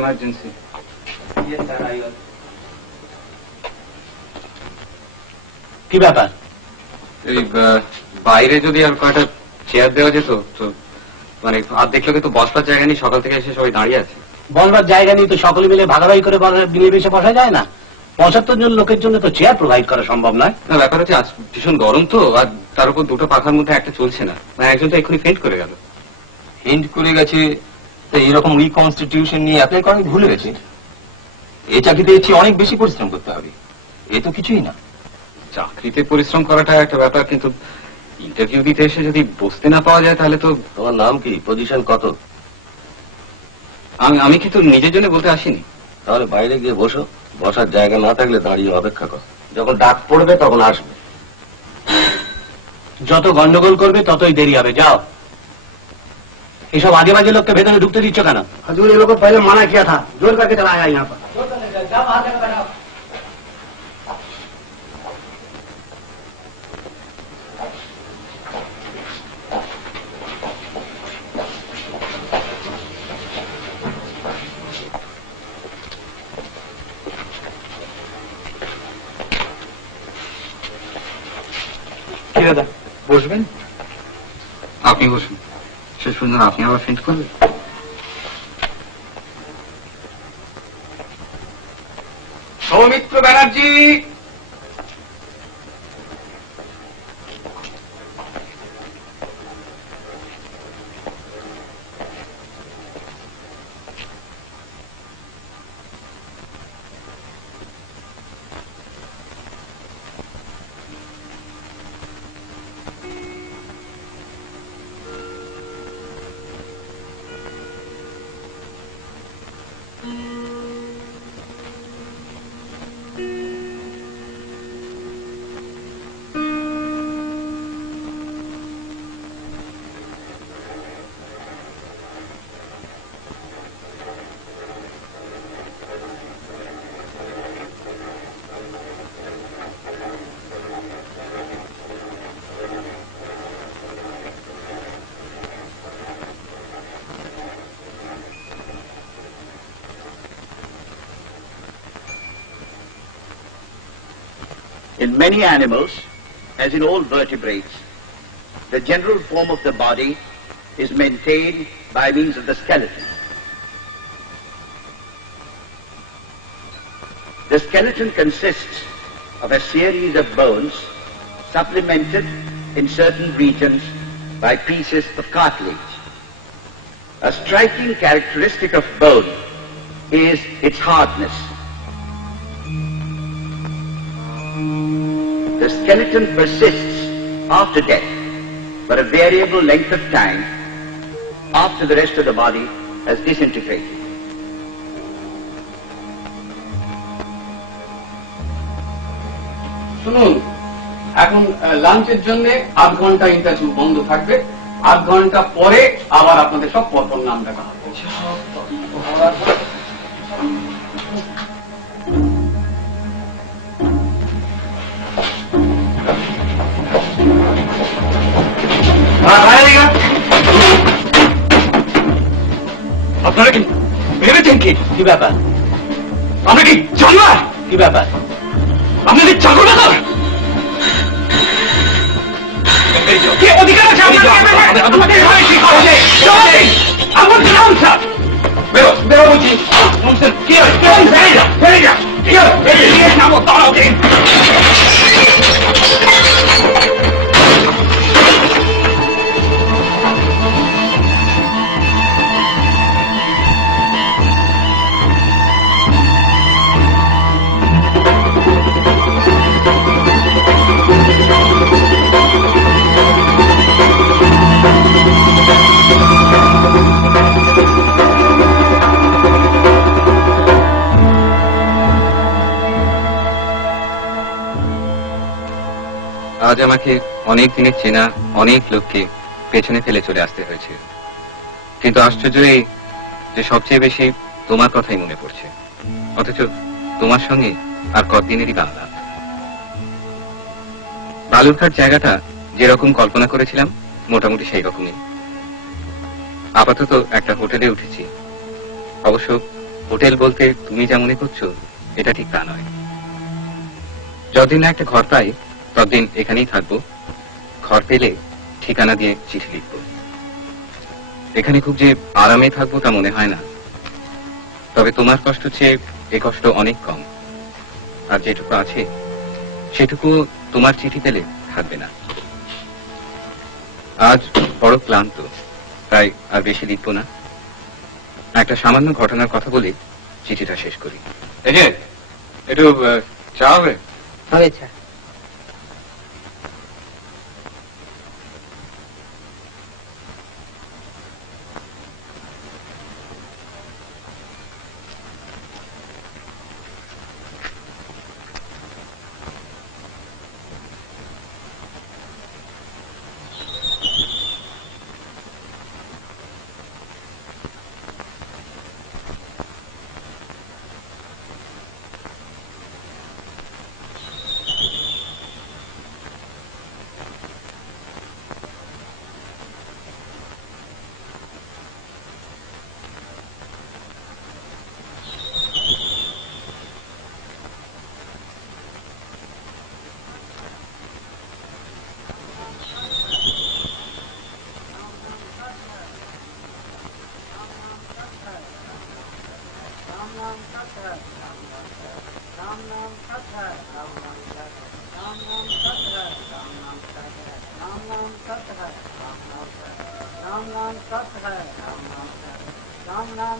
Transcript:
Emergency. কি ব্যাপার? এই বাইরে যদি আর কয়টা চেয়ার দেওয়া যেত তো, মানে অর্ধেক লোকে তো বসবার জায়গা নেই, সকাল থেকে এসে সবাই দাঁড়িয়ে আছে। বসবার জায়গা নেই তো সকলে মিলে ভাগাভাগি করে মিলেমিশে বসা যায় না? 75 জন লোকের জন্য তো চেয়ার প্রোভাইড করা সম্ভব নয়। না, ব্যাপার হচ্ছে আজ ভীষণ গরম তো, আর তার উপর দুটো পাখার মধ্যে একটা চলছে না, মানে একজন তো এক্ষুনি ফেন্ট করে গেল। ফেন্ট করে গেছে? এরকম রিকনস্টিটিউশন নিয়ে অ্যাপ্লাই করা ভুলে গেছে। এই চাকরিতে এসে অনেক বেশি পরিশ্রম করতে হবে, এ তো কিছুই না। চাকরিতে পরিশ্রম করাটা একটা ব্যাপার, কিন্তু ইন্টারভিউ দিতে এসে যদি বসতে না পাওয়া যায় তাহলে তো। তোমার নাম কি, পজিশন কত? আমি কিন্তু নিজের জন্য বলতে আসিনি। তাহলে বাইরে গিয়ে বসো, বসার জায়গা না থাকলে দাঁড়িয়ে অপেক্ষা করো, যখন ডাক পড়বে তখন আসবে। যত গন্ডগোল করবে ততই দেরি হবে। যাও। এসব আজে বাজে লোককে ভেতরে ঢুকতে দিচ্ছ কেন? हजूर ये लोग को पहले मना किया था, जोर करके चलाया यहाँ पर। কি দাদা বসবেন? আপনি বসুন। শেষ পর্যন্ত আপনি আবার ফেন্ট করবেন? Soumitra Banerjee, In many animals, as in all vertebrates, the general form of the body is maintained by means of the skeleton. The skeleton consists of a series of bones supplemented in certain regions by pieces of cartilage. A striking characteristic of bone is its hardness. The skeleton persists after death for a variable length of time after the rest of the body has disintegrated. শুনুন, এখন লাঞ্চের জন্য 8 ঘন্টা interview বন্ধ থাকবে। 8 ঘন্টা পরে আবার আপনাদের সব পরপর নাম ডাকা হবে। আপনারা কি ভেবেছেন কি ব্যাপার? আমরা কি জানলাম? কি ব্যাপার? আপনাদের চাকর ব্যাপার কি অধিকার আছে আমার নাম স্যার? বেরো বলছি। কি নাম তারাও দিন। আজ আমাকে অনেক দিনের চেনা অনেক লোককে পেছনে ফেলে চলে আসতে হয়েছে, কিন্তু আশ্চর্য এই যে সবচেয়ে বেশি তোমার কথাই মনে পড়ছে, অথচ তোমার সঙ্গে আর কতদিনেরই বাংলা। বালুরঘাট জায়গাটা যেরকম কল্পনা করেছিলাম মোটামুটি সেই রকমই। আপাতত একটা হোটেলে উঠেছি, অবশ্য হোটেল বলতে তুমি যা মনে করছো এটা ঠিক তা নয়। যতদিন না একটা ঘর পাই ততদিন এখানেই থাকবো। ঘর পেলে ঠিকানা দিয়ে চিঠি লিখবো। এখানে খুব যে আরামে থাকবো তা মনে হয় না, তবে তোমার কষ্ট চেয়ে এ কষ্ট অনেক কম। আর যেটুকু আছে সেটুকু তোমার চিঠি পেলে থাকবে না। আজ বড় ক্লান্ত, তাই আর বেশি লিখবো না। একটা সামান্য ঘটনার কথা বলে চিঠিটা শেষ করি। এই যে একটু চা হবে? হয়েছে। राम नाम सत है, राम नाम